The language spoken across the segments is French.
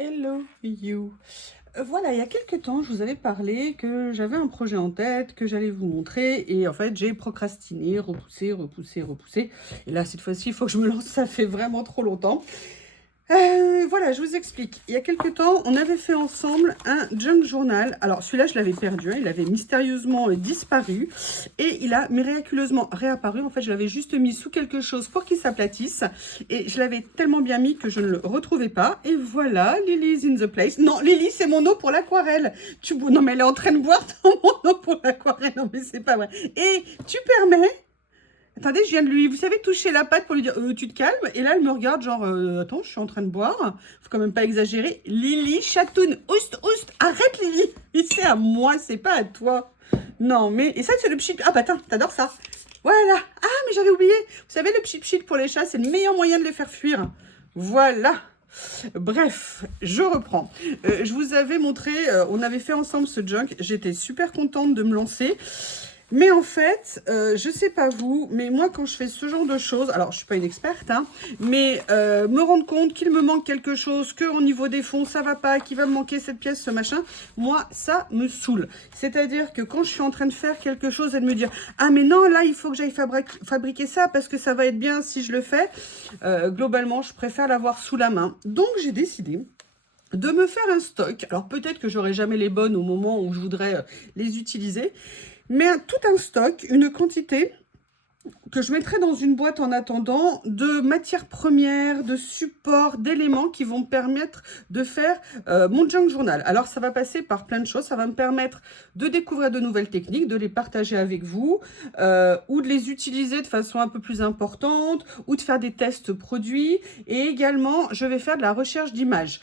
Hello you. Voilà, il y a quelques temps, je vous avais parlé que j'avais un projet en tête, que j'allais vous montrer, et en fait, j'ai procrastiné, repoussé. Et là, cette fois-ci, il faut que je me lance, ça fait vraiment trop longtemps. Voilà, je vous explique. Il y a quelques temps, on avait fait ensemble un junk journal. Alors, celui-là, je l'avais perdu, hein, il avait mystérieusement disparu et il a miraculeusement réapparu. En fait, je l'avais juste mis sous quelque chose pour qu'il s'aplatisse et je l'avais tellement bien mis que je ne le retrouvais pas. Et voilà, Lily's in the place. Non, Lily, c'est mon eau pour l'aquarelle. Non, mais elle est en train de boire dans mon eau pour l'aquarelle. Non, mais c'est pas vrai. Et tu permets? Attendez, je viens de lui, vous savez, toucher la patte pour lui dire tu te calmes. Et là, elle me regarde, genre attends, je suis en train de boire. Faut quand même pas exagérer. Lily, chatoune, oust, arrête Lily. Et c'est à moi, c'est pas à toi. Non, mais. Et ça, c'est le pchit. Ah, bah, t'adores ça. Voilà. Ah, mais j'avais oublié. Vous savez, le pchit pour les chats, c'est le meilleur moyen de les faire fuir. Voilà. Bref, je reprends. Je vous avais montré, on avait fait ensemble ce junk. J'étais super contente de me lancer. Mais en fait, je sais pas vous, mais moi quand je fais ce genre de choses, alors je suis pas une experte, hein, mais me rendre compte qu'il me manque quelque chose, que au niveau des fonds ça va pas, qu'il va me manquer cette pièce, ce machin, moi ça me saoule. C'est-à-dire que quand je suis en train de faire quelque chose et de me dire ah mais non là il faut que j'aille fabriquer ça parce que ça va être bien si je le fais, globalement je préfère l'avoir sous la main. Donc j'ai décidé de me faire un stock. Alors peut-être que j'aurai jamais les bonnes au moment où je voudrais les utiliser, mais tout un stock, une quantité que je mettrai dans une boîte en attendant de matières premières, de supports, d'éléments qui vont me permettre de faire mon junk journal. Alors ça va passer par plein de choses, ça va me permettre de découvrir de nouvelles techniques, de les partager avec vous, ou de les utiliser de façon un peu plus importante, ou de faire des tests produits, et également je vais faire de la recherche d'images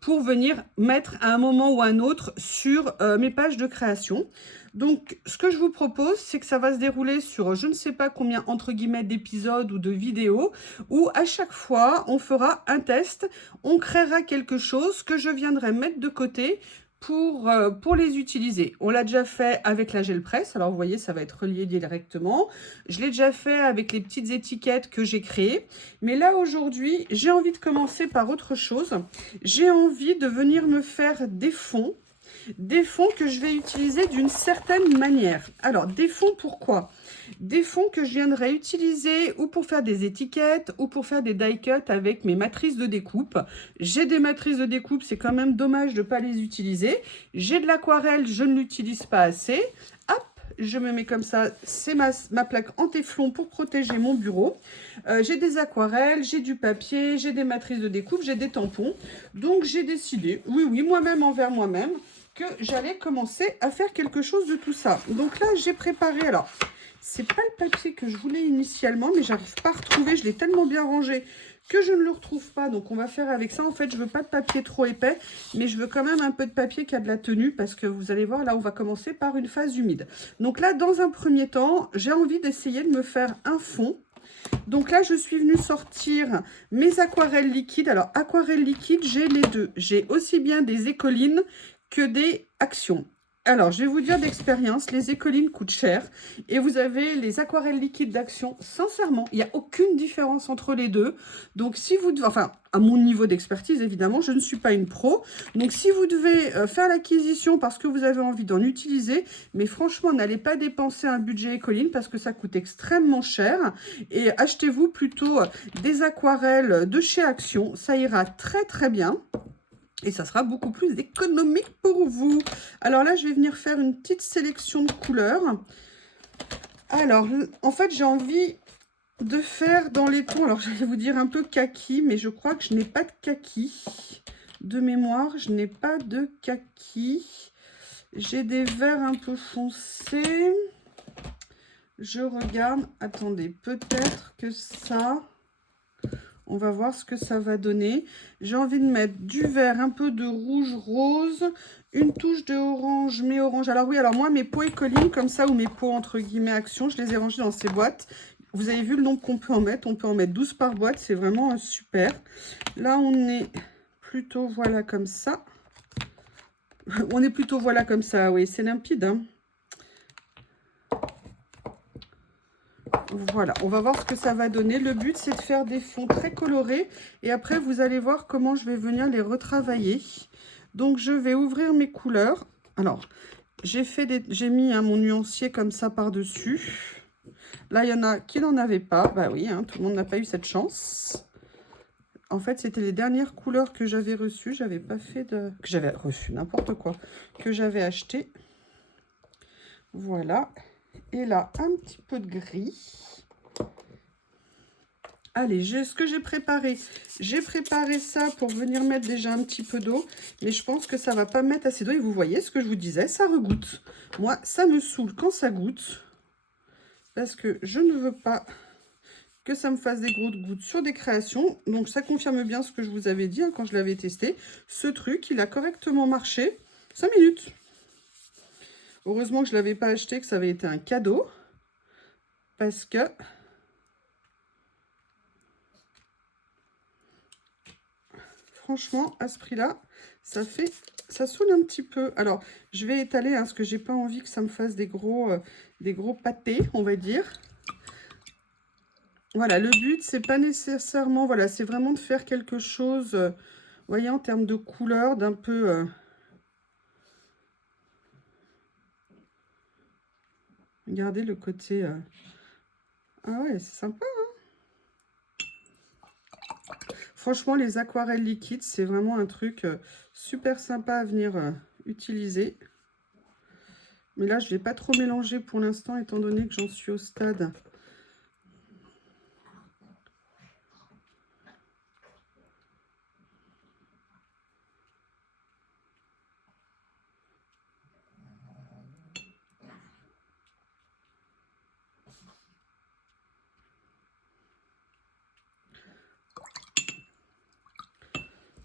pour venir mettre à un moment ou à un autre sur mes pages de création. Donc, ce que je vous propose, c'est que ça va se dérouler sur je ne sais pas combien, entre guillemets, d'épisodes ou de vidéos, où à chaque fois, on fera un test, on créera quelque chose que je viendrai mettre de côté pour les utiliser. On l'a déjà fait avec la gel presse, alors vous voyez, ça va être relié directement. Je l'ai déjà fait avec les petites étiquettes que j'ai créées. Mais là, aujourd'hui, j'ai envie de commencer par autre chose. J'ai envie de venir me faire des fonds que je vais utiliser d'une certaine manière. Alors, des fonds pourquoi? Des fonds que je viendrai utiliser ou pour faire des étiquettes ou pour faire des die cuts avec mes matrices de découpe. J'ai des matrices de découpe, c'est quand même dommage de ne pas les utiliser. J'ai de l'aquarelle, je ne l'utilise pas assez. Hop, je me mets comme ça, c'est ma plaque en téflon pour protéger mon bureau. J'ai des aquarelles, j'ai du papier, j'ai des matrices de découpe, j'ai des tampons. Donc j'ai décidé, oui, moi-même envers moi-même, que j'allais commencer à faire quelque chose de tout ça. Donc là, j'ai préparé, alors, c'est pas le papier que je voulais initialement, mais j'arrive pas à retrouver, je l'ai tellement bien rangé que je ne le retrouve pas. Donc on va faire avec ça. En fait, je veux pas de papier trop épais, mais je veux quand même un peu de papier qui a de la tenue, parce que vous allez voir, là, on va commencer par une phase humide. Donc là, dans un premier temps, j'ai envie d'essayer de me faire un fond. Donc là, je suis venue sortir mes aquarelles liquides. Alors, aquarelles liquides, j'ai les deux. J'ai aussi bien des écolines que des actions. Alors, je vais vous dire d'expérience, les écolines coûtent cher et vous avez les aquarelles liquides d'action. Sincèrement, il n'y a aucune différence entre les deux. Donc, si vous devez, enfin, à mon niveau d'expertise, évidemment, je ne suis pas une pro. Donc, si vous devez faire l'acquisition parce que vous avez envie d'en utiliser, mais franchement, n'allez pas dépenser un budget écoline parce que ça coûte extrêmement cher. Et achetez-vous plutôt des aquarelles de chez Action. Ça ira très, très bien. Et ça sera beaucoup plus économique pour vous. Alors là, je vais venir faire une petite sélection de couleurs. Alors, en fait, j'ai envie de faire dans les tons, alors je vais vous dire un peu kaki, mais je crois que je n'ai pas de kaki. De mémoire, je n'ai pas de kaki. J'ai des verts un peu foncés. Je regarde, attendez, peut-être que ça... On va voir ce que ça va donner. J'ai envie de mettre du vert, un peu de rouge rose, une touche de orange, mais orange. Alors oui, alors moi, mes pots écolines comme ça, ou mes pots entre guillemets action, je les ai rangés dans ces boîtes. Vous avez vu le nombre qu'on peut en mettre. On peut en mettre 12 par boîte. C'est vraiment super. Là, on est plutôt, voilà, comme ça. On est plutôt, voilà, comme ça. Oui, c'est limpide, hein. Voilà, on va voir ce que ça va donner. Le but, c'est de faire des fonds très colorés. Et après, vous allez voir comment je vais venir les retravailler. Donc, je vais ouvrir mes couleurs. Alors, j'ai mis mon nuancier comme ça par-dessus. Là, il y en a qui n'en avaient pas. Bah oui, hein, tout le monde n'a pas eu cette chance. En fait, c'était les dernières couleurs que j'avais reçues. J'avais pas fait de... Que j'avais reçu, n'importe quoi. Que j'avais acheté. Voilà. Et là, un petit peu de gris. Allez, ce que j'ai préparé ça pour venir mettre déjà un petit peu d'eau. Mais je pense que ça va pas mettre assez d'eau. Et vous voyez ce que je vous disais, ça regoutte. Moi, ça me saoule quand ça goûte. Parce que je ne veux pas que ça me fasse des grosses gouttes sur des créations. Donc, ça confirme bien ce que je vous avais dit hein, quand je l'avais testé. Ce truc, il a correctement marché. 5 minutes. Heureusement que je ne l'avais pas acheté, que ça avait été un cadeau. Parce que... franchement, à ce prix-là, ça saoule un petit peu. Alors, je vais étaler, hein, parce que j'ai pas envie que ça me fasse des gros pâtés, on va dire. Voilà, le but, c'est pas nécessairement... Voilà, c'est vraiment de faire quelque chose, vous voyez, en termes de couleur, d'un peu... regardez le côté... Ah ouais, c'est sympa, hein. Franchement, les aquarelles liquides, c'est vraiment un truc super sympa à venir utiliser. Mais là, je ne vais pas trop mélanger pour l'instant, étant donné que j'en suis au stade.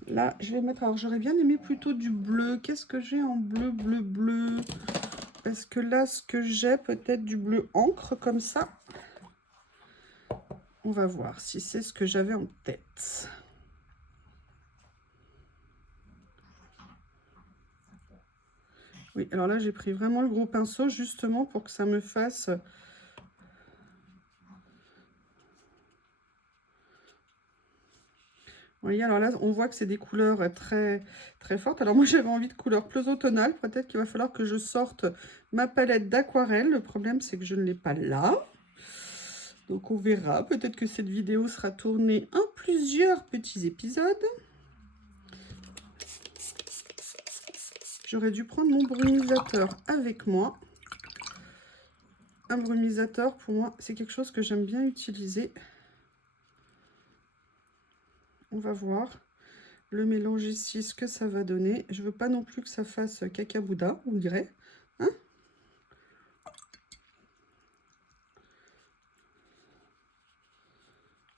Là, je vais mettre... Alors, j'aurais bien aimé plutôt du bleu. Qu'est-ce que j'ai en bleu, bleu, bleu? Parce que là, ce que j'ai, peut-être du bleu encre, comme ça. On va voir si c'est ce que j'avais en tête. Oui, alors là, j'ai pris vraiment le gros pinceau, justement, pour que ça me fasse... Vous voyez, alors là, on voit que c'est des couleurs très, très fortes. Alors moi, j'avais envie de couleurs plus automnales. Peut-être qu'il va falloir que je sorte ma palette d'aquarelle. Le problème, c'est que je ne l'ai pas là. Donc, on verra. Peut-être que cette vidéo sera tournée en plusieurs petits épisodes. J'aurais dû prendre mon brumisateur avec moi. Un brumisateur, pour moi, c'est quelque chose que j'aime bien utiliser. On va voir le mélange ici, ce que ça va donner. Je veux pas non plus que ça fasse cacabouda, on dirait. Hein?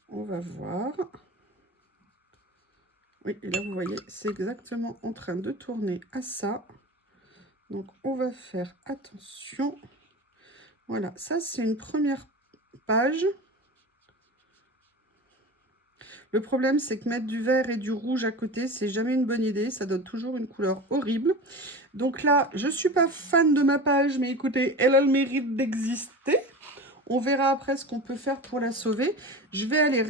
On va voir. Oui, et là, vous voyez, c'est exactement en train de tourner à ça. Donc, on va faire attention. Voilà, ça, c'est une première page. Le problème, c'est que mettre du vert et du rouge à côté, c'est jamais une bonne idée. Ça donne toujours une couleur horrible. Donc là, je ne suis pas fan de ma page, mais écoutez, elle a le mérite d'exister. On verra après ce qu'on peut faire pour la sauver. Je vais aller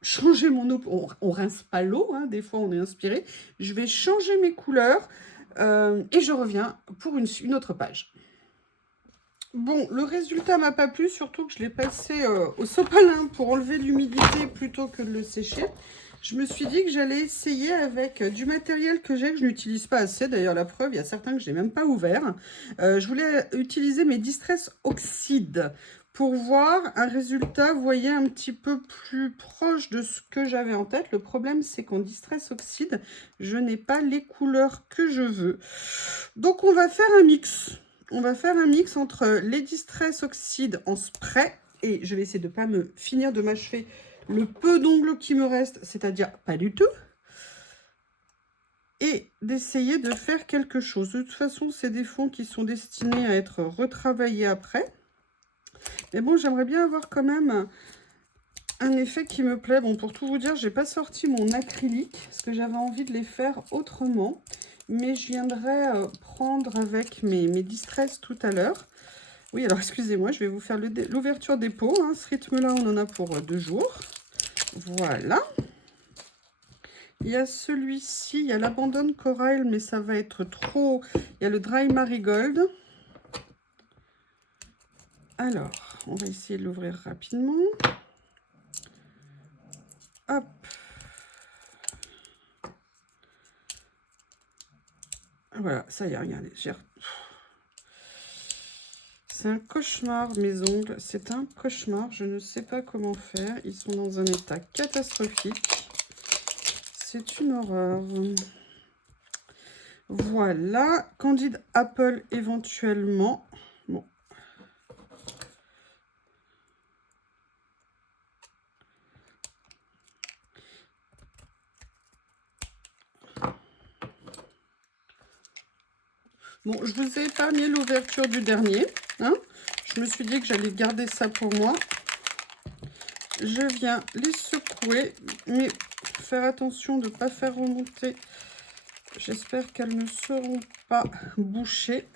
changer mon eau. On rince pas l'eau, hein, des fois on est inspiré. Je vais changer mes couleurs et je reviens pour une autre page. Bon, le résultat m'a pas plu, surtout que je l'ai passé au sopalin pour enlever l'humidité plutôt que de le sécher. Je me suis dit que j'allais essayer avec du matériel que j'ai, que je n'utilise pas assez. D'ailleurs, la preuve, il y a certains que je n'ai même pas ouverts. Je voulais utiliser mes Distress Oxide pour voir un résultat, vous voyez, un petit peu plus proche de ce que j'avais en tête. Le problème, c'est qu'en Distress Oxide, je n'ai pas les couleurs que je veux. Donc, on va faire un mix. On va faire un mix entre les Distress Oxide en spray, et je vais essayer de ne pas me finir de m'achever le peu d'ongles qui me reste, c'est-à-dire pas du tout, et d'essayer de faire quelque chose. De toute façon, c'est des fonds qui sont destinés à être retravaillés après. Mais bon, j'aimerais bien avoir quand même un effet qui me plaît. Bon, pour tout vous dire, j'ai pas sorti mon acrylique, parce que j'avais envie de les faire autrement. Mais je viendrai prendre avec mes Distress tout à l'heure. Oui, alors excusez-moi, je vais vous faire l'ouverture des pots. Hein. Ce rythme-là, on en a pour 2 jours. Voilà. Il y a celui-ci, il y a l'Abandon Corail, mais ça va être trop. Il y a le Dry Marigold. Alors, on va essayer de l'ouvrir rapidement. Hop. Voilà, ça y est, regardez. C'est un cauchemar, mes ongles. C'est un cauchemar. Je ne sais pas comment faire. Ils sont dans un état catastrophique. C'est une horreur. Voilà. Candid Apple éventuellement. Bon. Bon, je vous ai épargné l'ouverture du dernier. Hein. Je me suis dit que j'allais garder ça pour moi. Je viens les secouer, mais faire attention de ne pas faire remonter. J'espère qu'elles ne seront pas bouchées.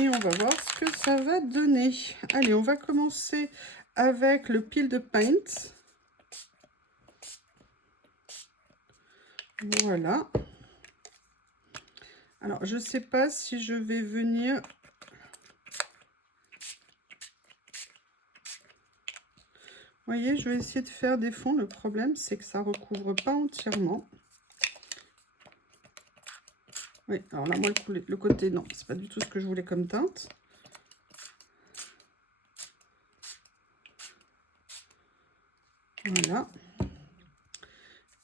Et on va voir ce que ça va donner. Allez, on va commencer avec le peel de paint. Voilà. Alors, je ne sais pas si je vais venir... Vous voyez, je vais essayer de faire des fonds. Le problème, c'est que ça ne recouvre pas entièrement. Oui, alors là, moi, le côté, non, c'est pas du tout ce que je voulais comme teinte. Voilà.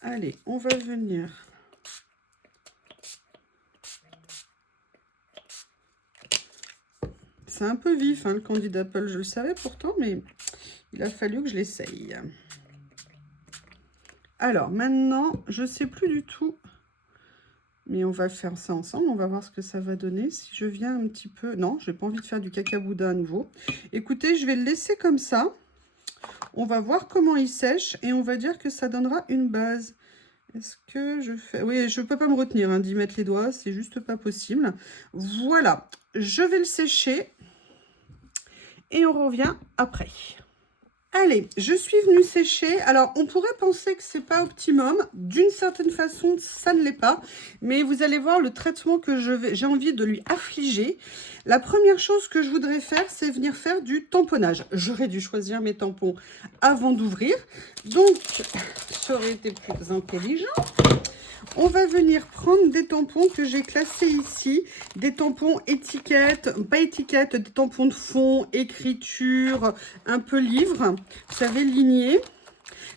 Allez, on va venir... C'est un peu vif, hein, le Candid Apple, je le savais pourtant, mais il a fallu que je l'essaye. Alors, maintenant, je ne sais plus du tout, mais on va faire ça ensemble. On va voir ce que ça va donner. Si je viens un petit peu... Non, je n'ai pas envie de faire du cacaboudin à nouveau. Écoutez, je vais le laisser comme ça. On va voir comment il sèche et on va dire que ça donnera une base. Est-ce que je fais... Oui, je ne peux pas me retenir hein, d'y mettre les doigts. C'est juste pas possible. Voilà, je vais le sécher. Et on revient après. Allez, je suis venue sécher. Alors, on pourrait penser que c'est pas optimum. D'une certaine façon, ça ne l'est pas. Mais vous allez voir le traitement que j'ai envie de lui affliger. La première chose que je voudrais faire, c'est venir faire du tamponnage. J'aurais dû choisir mes tampons avant d'ouvrir. Donc, ça aurait été plus intelligent. On va venir prendre des tampons que j'ai classés ici, des tampons étiquettes, pas étiquettes, des tampons de fond, écriture, un peu livre, vous savez, lignée.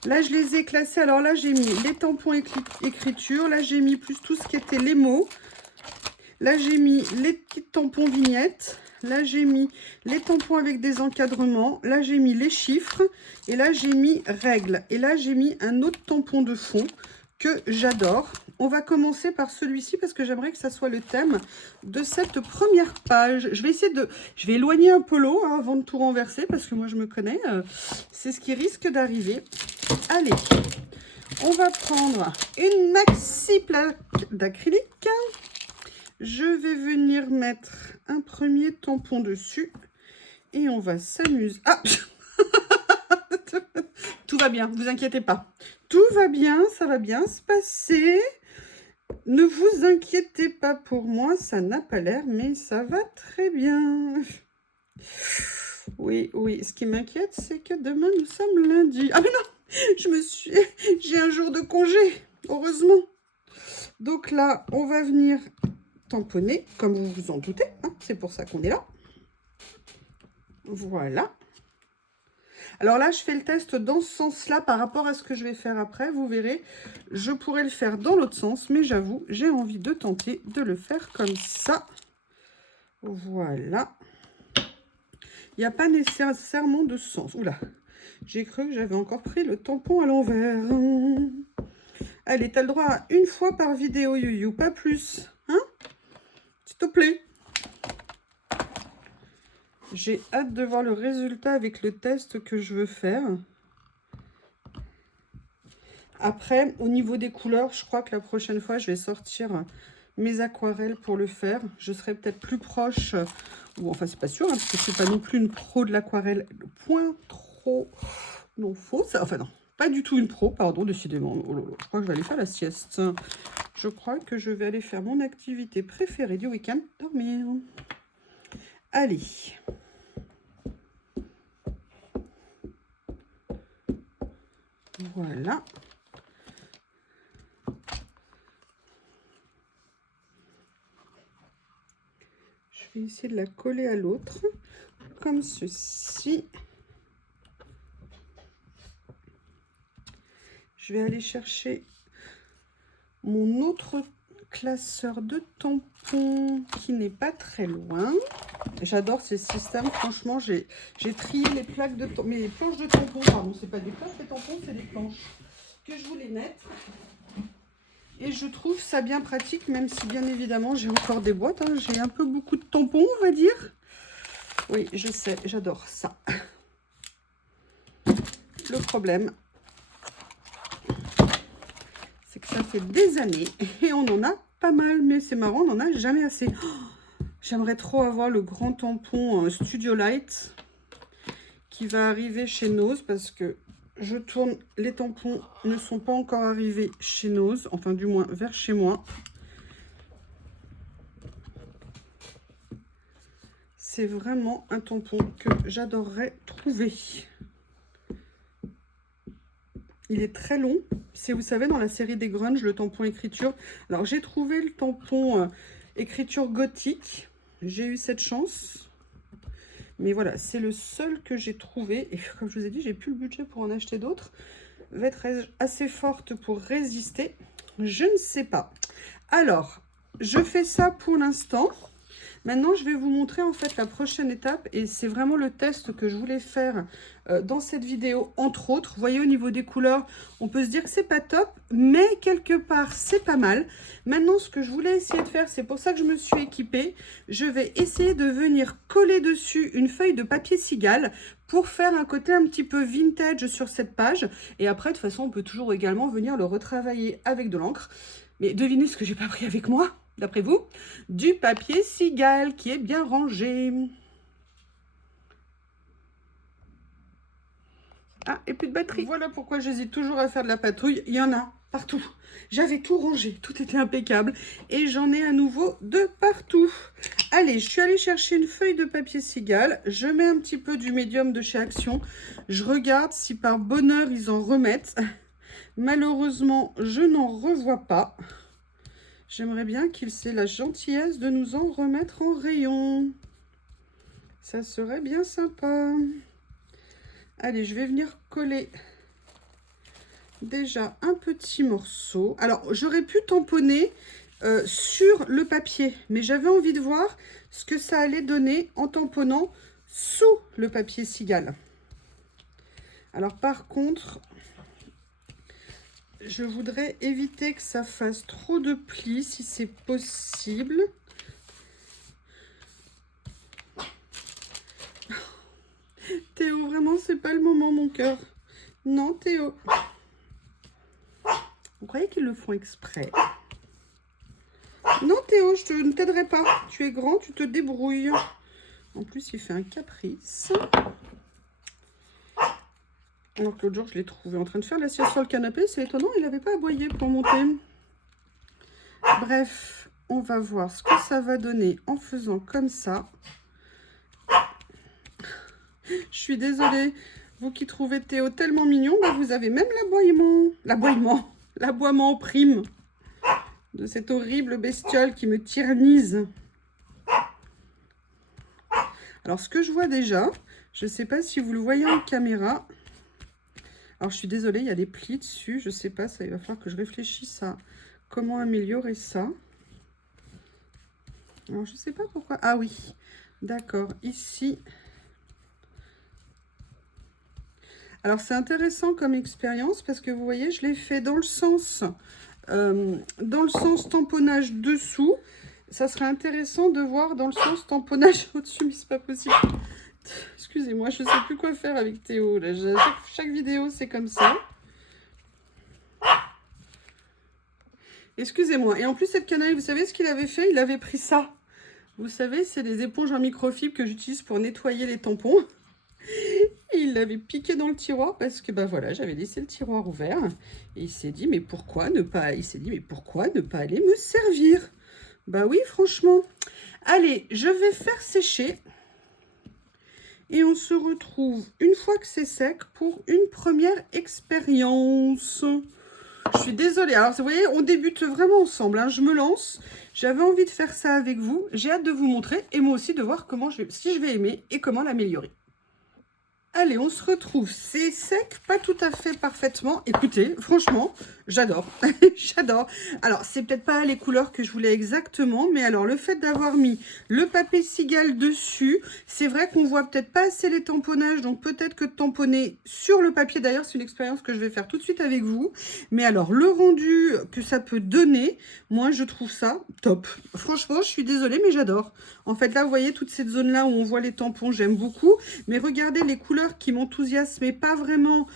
Là, je les ai classés, alors là, j'ai mis les tampons écriture, là, j'ai mis plus tout ce qui était les mots. Là, j'ai mis les petits tampons vignettes. Là, j'ai mis les tampons avec des encadrements. Là, j'ai mis les chiffres. Et là, j'ai mis règles. Et là, j'ai mis un autre tampon de fond que j'adore. On va commencer par celui-ci parce que j'aimerais que ça soit le thème de cette première page. Je vais essayer de... Je vais éloigner un peu l'eau hein, avant de tout renverser parce que moi, je me connais. C'est ce qui risque d'arriver. Allez, on va prendre une maxi plaque d'acrylique. Je vais venir mettre un premier tampon dessus et on va s'amuser. Ah tout va bien, ne vous inquiétez pas. Tout va bien, ça va bien se passer. Ne vous inquiétez pas pour moi, ça n'a pas l'air, mais ça va très bien. Oui, oui, ce qui m'inquiète, c'est que demain, nous sommes lundi. Ah mais non, j'ai un jour de congé, heureusement. Donc là, on va venir tamponner, comme vous vous en doutez, hein, c'est pour ça qu'on est là. Voilà. Alors là, je fais le test dans ce sens-là par rapport à ce que je vais faire après. Vous verrez, je pourrais le faire dans l'autre sens, mais j'avoue, j'ai envie de tenter de le faire comme ça. Voilà. Il n'y a pas nécessairement de sens. Oula, j'ai cru que j'avais encore pris le tampon à l'envers. Allez, tu as le droit à une fois par vidéo, Youyou, pas plus. Hein? S'il te plaît. J'ai hâte de voir le résultat avec le test que je veux faire. Après, au niveau des couleurs, je crois que la prochaine fois, je vais sortir mes aquarelles pour le faire. Je serai peut-être plus proche, ou enfin c'est pas sûr, hein, parce que je suis pas non plus une pro de l'aquarelle. Le point trop, non faux, ça, enfin non, pas du tout une pro, pardon, décidément. Oh là là, je crois que je vais aller faire la sieste. Je crois que je vais aller faire mon activité préférée du week-end, dormir. Allez. Voilà. Je vais essayer de la coller à l'autre, comme ceci. Je vais aller chercher mon autre classeur de tampons qui n'est pas très loin. J'adore ces systèmes, franchement, j'ai trié les plaques de mes planches de tampons, pardon, c'est pas des plaques de tampons, c'est des planches que je voulais mettre. Et je trouve ça bien pratique, même si bien évidemment j'ai encore des boîtes, hein. J'ai un peu beaucoup de tampons, on va dire. Oui, je sais, j'adore ça. Le problème, c'est que ça fait des années et on en a pas mal, mais c'est marrant, on n'en a jamais assez. Oh, j'aimerais trop avoir le grand tampon Studio Light qui va arriver chez Nose parce que je tourne, les tampons ne sont pas encore arrivés chez Nose, enfin du moins vers chez moi. C'est vraiment un tampon que j'adorerais trouver. Il est très long. C'est, vous savez, dans la série des grunge, le tampon écriture. Alors, j'ai trouvé le tampon écriture gothique. J'ai eu cette chance. Mais voilà, c'est le seul que j'ai trouvé. Et comme je vous ai dit, j'ai plus le budget pour en acheter d'autres. Va être assez forte pour résister. Je ne sais pas. Alors, je fais ça pour l'instant. Maintenant, je vais vous montrer en fait la prochaine étape et c'est vraiment le test que je voulais faire dans cette vidéo, entre autres. Vous voyez, au niveau des couleurs, on peut se dire que c'est pas top, mais quelque part, c'est pas mal. Maintenant, ce que je voulais essayer de faire, c'est pour ça que je me suis équipée. Je vais essayer de venir coller dessus une feuille de papier cigale pour faire un côté un petit peu vintage sur cette page. Et après, de toute façon, on peut toujours également venir le retravailler avec de l'encre. Mais devinez ce que j'ai pas pris avec moi, d'après vous? Du papier cigale qui est bien rangé. Ah, et plus de batterie. Voilà pourquoi j'hésite toujours à faire de la patrouille. Il y en a partout. J'avais tout rangé, tout était impeccable. Et j'en ai à nouveau de partout. Allez, je suis allée chercher une feuille de papier cigale. Je mets un petit peu du médium de chez Action. Je regarde si par bonheur ils en remettent. Malheureusement, je n'en revois pas. J'aimerais bien qu'ils aient la gentillesse de nous en remettre en rayon. Ça serait bien sympa. Allez, je vais venir coller déjà un petit morceau. Alors, j'aurais pu tamponner sur le papier, mais j'avais envie de voir ce que ça allait donner en tamponnant sous le papier cigale. Alors, par contre, je voudrais éviter que ça fasse trop de plis, si c'est possible. Théo, vraiment, c'est pas le moment, mon cœur. Non, Théo. Vous croyez qu'ils le font exprès? Non, Théo, je ne t'aiderai pas. Tu es grand, tu te débrouilles. En plus, il fait un caprice. Alors que l'autre jour, je l'ai trouvé en train de faire la sieste sur le canapé. C'est étonnant, il n'avait pas aboyé pour monter. Bref, on va voir ce que ça va donner en faisant comme ça. Je suis désolée. Vous qui trouvez Théo tellement mignon, bah vous avez même l'aboiement en prime de cette horrible bestiole qui me tyrannise. Alors, ce que je vois déjà, je ne sais pas si vous le voyez en caméra. Alors, je suis désolée, il y a des plis dessus. Je ne sais pas, il va falloir que je réfléchisse à comment améliorer ça. Alors, je ne sais pas pourquoi. Ah oui, d'accord, ici. Alors, c'est intéressant comme expérience parce que vous voyez, je l'ai fait dans le sens tamponnage dessous. Ça serait intéressant de voir dans le sens tamponnage au-dessus, mais c'est pas possible. Excusez-moi, je ne sais plus quoi faire avec Théo. Là. Chaque vidéo, c'est comme ça. Excusez-moi. Et en plus, cette canaille, vous savez ce qu'il avait fait? Il avait pris ça. Vous savez, c'est des éponges en microfibre que j'utilise pour nettoyer les tampons. Et il l'avait piqué dans le tiroir parce que, bah voilà, j'avais laissé le tiroir ouvert. Et il s'est dit, mais pourquoi ne pas... Il s'est dit, mais pourquoi ne pas aller me servir? Bah oui, franchement. Allez, je vais faire sécher. Et on se retrouve une fois que c'est sec pour une première expérience. Je suis désolée. Alors, vous voyez, on débute vraiment ensemble. Hein. Je me lance. J'avais envie de faire ça avec vous. J'ai hâte de vous montrer et moi aussi de voir comment si je vais aimer et comment l'améliorer. Allez, on se retrouve. C'est sec, pas tout à fait parfaitement. Écoutez, franchement, j'adore. J'adore. Alors, c'est peut-être pas les couleurs que je voulais exactement, mais alors, le fait d'avoir mis le papier cigale dessus, c'est vrai qu'on voit peut-être pas assez les tamponnages, donc peut-être que de tamponner sur le papier, d'ailleurs, c'est une expérience que je vais faire tout de suite avec vous. Mais alors, le rendu que ça peut donner, moi, je trouve ça top. Franchement, je suis désolée, mais j'adore. En fait, là, vous voyez, toute cette zone-là où on voit les tampons, j'aime beaucoup. Mais regardez les couleurs qui m'enthousiasmaient pas vraiment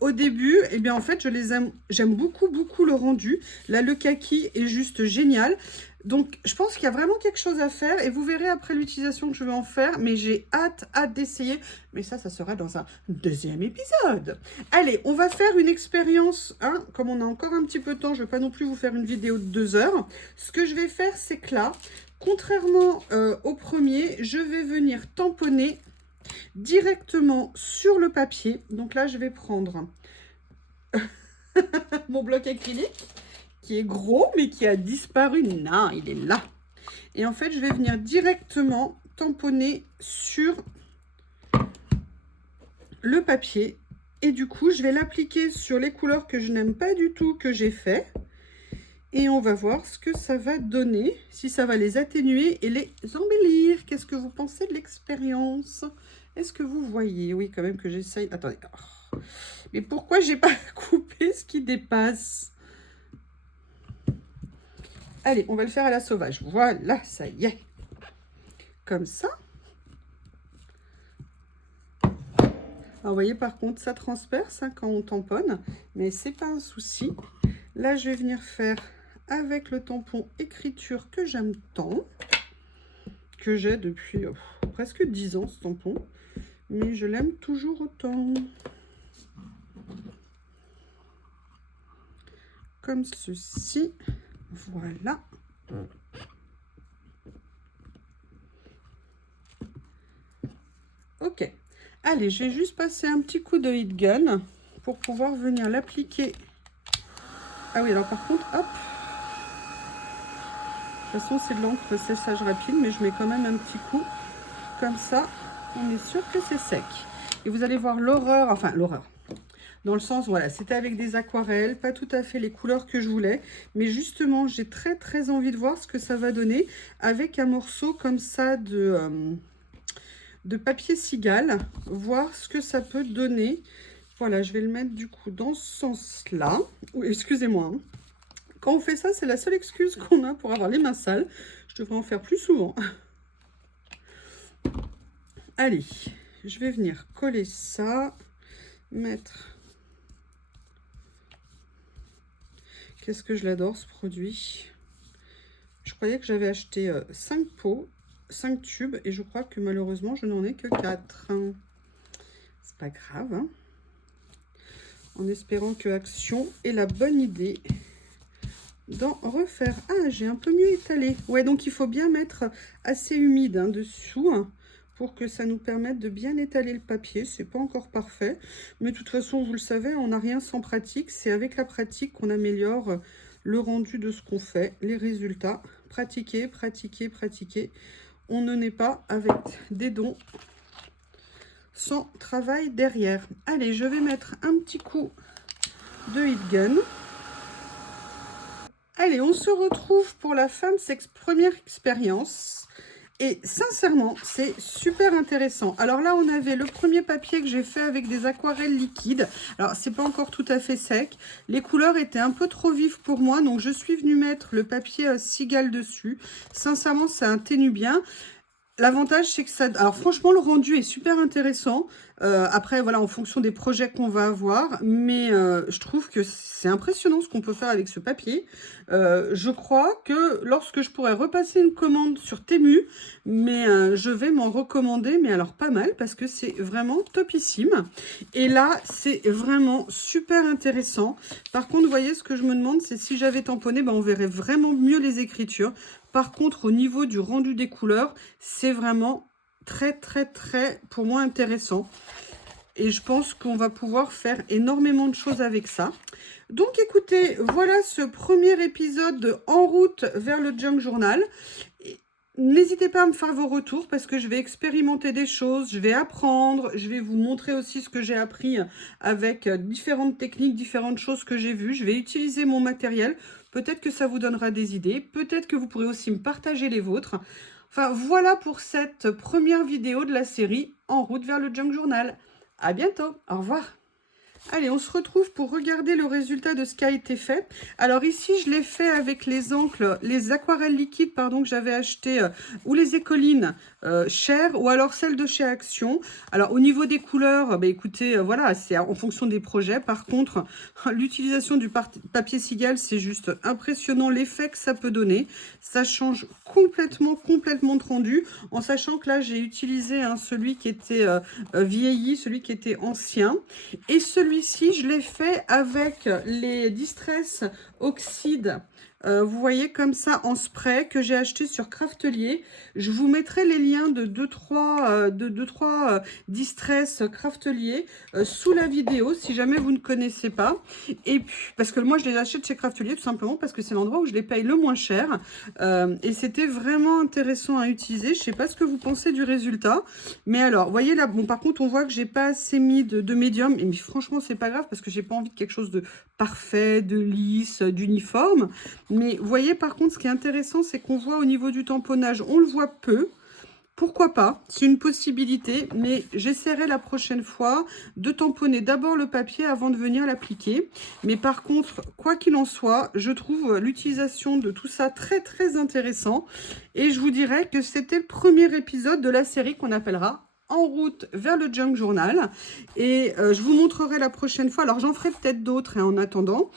au début, et bien en fait je les aime, j'aime beaucoup le rendu. Là le kaki est juste génial, donc je pense qu'il y a vraiment quelque chose à faire et vous verrez après l'utilisation que je vais en faire, mais j'ai hâte d'essayer, mais ça sera dans un deuxième épisode. Allez, on va faire une expérience, hein, comme on a encore un petit peu de temps, je ne vais pas non plus vous faire une vidéo de 2 heures. Ce que je vais faire, c'est que là, contrairement au premier, je vais venir tamponner directement sur le papier. Donc là, je vais prendre mon bloc acrylique qui est gros, mais qui a disparu. Non, il est là. Et en fait, je vais venir directement tamponner sur le papier. Et du coup, je vais l'appliquer sur les couleurs que je n'aime pas du tout, que j'ai fait. Et on va voir ce que ça va donner, si ça va les atténuer et les embellir. Qu'est-ce que vous pensez de l'expérience? Est-ce que vous voyez? Oui, quand même que j'essaye. Attendez. Oh. Mais pourquoi j'ai pas coupé ce qui dépasse? Allez, on va le faire à la sauvage. Voilà, ça y est. Comme ça. Alors, vous voyez, par contre, ça transperce hein, quand on tamponne. Mais c'est pas un souci. Là, je vais venir faire avec le tampon écriture que j'aime tant. Que j'ai depuis presque 10 ans, ce tampon. Mais je l'aime toujours autant. Comme ceci. Voilà. Ok. Allez, je vais juste passer un petit coup de heat gun pour pouvoir venir l'appliquer. Ah oui, alors par contre, hop. De toute façon, c'est de l'encre séchage rapide, mais je mets quand même un petit coup. Comme ça, on est sûr que c'est sec. Et vous allez voir l'horreur, enfin l'horreur. Dans le sens, voilà, c'était avec des aquarelles, pas tout à fait les couleurs que je voulais. Mais justement, j'ai très envie de voir ce que ça va donner avec un morceau comme ça de papier cigale. Voir ce que ça peut donner. Voilà, je vais le mettre du coup dans ce sens-là. Excusez-moi. Hein. Quand on fait ça, c'est la seule excuse qu'on a pour avoir les mains sales. Je devrais en faire plus souvent. Allez, je vais venir coller ça. Mettre... Qu'est-ce que je l'adore ce produit. Je croyais que j'avais acheté 5 pots, 5 tubes, et je crois que malheureusement je n'en ai que 4. C'est pas grave, hein. En espérant que Action ait la bonne idée d'en refaire. Ah, j'ai un peu mieux étalé. Ouais, donc il faut bien mettre assez humide hein, dessous hein, pour que ça nous permette de bien étaler le papier. C'est pas encore parfait, mais de toute façon, vous le savez, on n'a rien sans pratique. C'est avec la pratique qu'on améliore le rendu de ce qu'on fait, les résultats. Pratiquer, pratiquer, pratiquer. On ne naît pas avec des dons sans travail derrière. Allez, je vais mettre un petit coup de heat gun. Allez, on se retrouve pour la fin de cette première expérience. Et sincèrement, c'est super intéressant. Alors là, on avait le premier papier que j'ai fait avec des aquarelles liquides. Alors, c'est pas encore tout à fait sec. Les couleurs étaient un peu trop vives pour moi. Donc, je suis venue mettre le papier cigale dessus. Sincèrement, ça atténue bien. L'avantage, c'est que ça... Alors, franchement, le rendu est super intéressant. Après, voilà, en fonction des projets qu'on va avoir, mais je trouve que c'est impressionnant ce qu'on peut faire avec ce papier. Je crois que lorsque je pourrais repasser une commande sur Temu, mais je vais m'en recommander, mais alors pas mal, parce que c'est vraiment topissime. Et là, c'est vraiment super intéressant. Par contre, vous voyez, ce que je me demande, c'est si j'avais tamponné, ben, on verrait vraiment mieux les écritures. Par contre, au niveau du rendu des couleurs, c'est vraiment très, très, très, pour moi, intéressant. Et je pense qu'on va pouvoir faire énormément de choses avec ça. Donc, écoutez, voilà ce premier épisode de En route vers le Junk Journal. N'hésitez pas à me faire vos retours parce que je vais expérimenter des choses, je vais apprendre, je vais vous montrer aussi ce que j'ai appris avec différentes techniques, différentes choses que j'ai vues. Je vais utiliser mon matériel. Peut-être que ça vous donnera des idées. Peut-être que vous pourrez aussi me partager les vôtres. Enfin, voilà pour cette première vidéo de la série En route vers le Junk Journal. À bientôt. Au revoir. Allez, on se retrouve pour regarder le résultat de ce qui a été fait. Alors ici, je l'ai fait avec les encres, les aquarelles liquides, pardon, que j'avais acheté, ou les écolines chères, ou alors celles de chez Action. Alors au niveau des couleurs, bah, écoutez, voilà, c'est en fonction des projets. Par contre, l'utilisation du papier cigale, c'est juste impressionnant l'effet que ça peut donner. Ça change complètement de rendu, en sachant que là, j'ai utilisé celui qui était vieilli, celui qui était ancien. Et celui-ci, je l'ai fait avec les Distress Oxide. Vous voyez comme ça en spray que j'ai acheté sur Craftelier. Je vous mettrai les liens de 2-3 Distress Craftelier sous la vidéo si jamais vous ne connaissez pas. Et puis, parce que moi je les achète chez Craftelier tout simplement parce que c'est l'endroit où je les paye le moins cher. Et c'était vraiment intéressant à utiliser. Je ne sais pas ce que vous pensez du résultat. Mais alors, vous voyez là, bon par contre on voit que j'ai pas assez mis de médium. Mais franchement c'est pas grave parce que j'ai pas envie de quelque chose de parfait, de lisse, d'uniforme. Mais vous voyez, par contre, ce qui est intéressant, c'est qu'on voit au niveau du tamponnage, on le voit peu. Pourquoi pas? C'est une possibilité, mais j'essaierai la prochaine fois de tamponner d'abord le papier avant de venir l'appliquer. Mais par contre, quoi qu'il en soit, je trouve l'utilisation de tout ça très, très intéressant. Et je vous dirais que c'était le premier épisode de la série qu'on appellera En route vers le Junk Journal. Et je vous montrerai la prochaine fois. Alors, j'en ferai peut-être d'autres en attendant.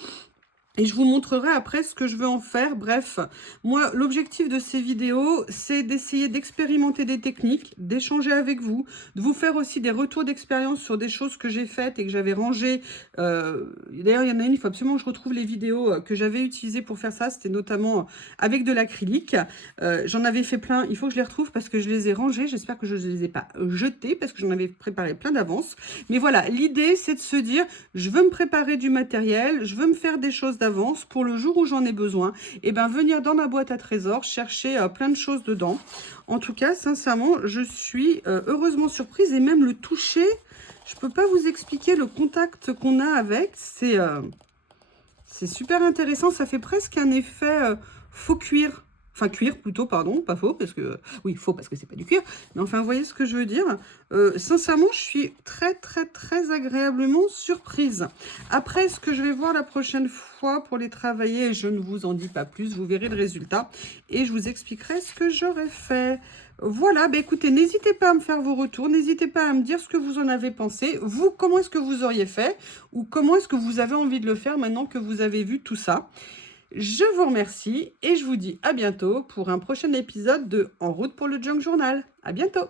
Et je vous montrerai après ce que je veux en faire. Bref, moi, l'objectif de ces vidéos, c'est d'essayer d'expérimenter des techniques, d'échanger avec vous, de vous faire aussi des retours d'expérience sur des choses que j'ai faites et que j'avais rangées. D'ailleurs, il y en a une, il faut absolument que je retrouve les vidéos que j'avais utilisées pour faire ça. C'était notamment avec de l'acrylique. J'en avais fait plein. Il faut que je les retrouve parce que je les ai rangées. J'espère que je ne les ai pas jetées parce que j'en avais préparé plein d'avance. Mais voilà, l'idée, c'est de se dire, je veux me préparer du matériel, je veux me faire des choses d'avance pour le jour où j'en ai besoin, et ben venir dans ma boîte à trésors, chercher plein de choses dedans. En tout cas, sincèrement, je suis heureusement surprise et même le toucher, je peux pas vous expliquer le contact qu'on a avec, c'est super intéressant, ça fait presque un effet faux cuir. Enfin, cuir plutôt, pardon, pas faux, parce que... Oui, faux, parce que c'est pas du cuir. Mais enfin, vous voyez ce que je veux dire. Sincèrement, je suis très, très, très agréablement surprise. Après, ce que je vais voir la prochaine fois pour les travailler, je ne vous en dis pas plus, vous verrez le résultat. Et je vous expliquerai ce que j'aurais fait. Voilà, bah écoutez, n'hésitez pas à me faire vos retours, n'hésitez pas à me dire ce que vous en avez pensé. Vous, comment est-ce que vous auriez fait? Ou comment est-ce que vous avez envie de le faire maintenant que vous avez vu tout ça? Je vous remercie et je vous dis à bientôt pour un prochain épisode de En route pour le Junk Journal. À bientôt!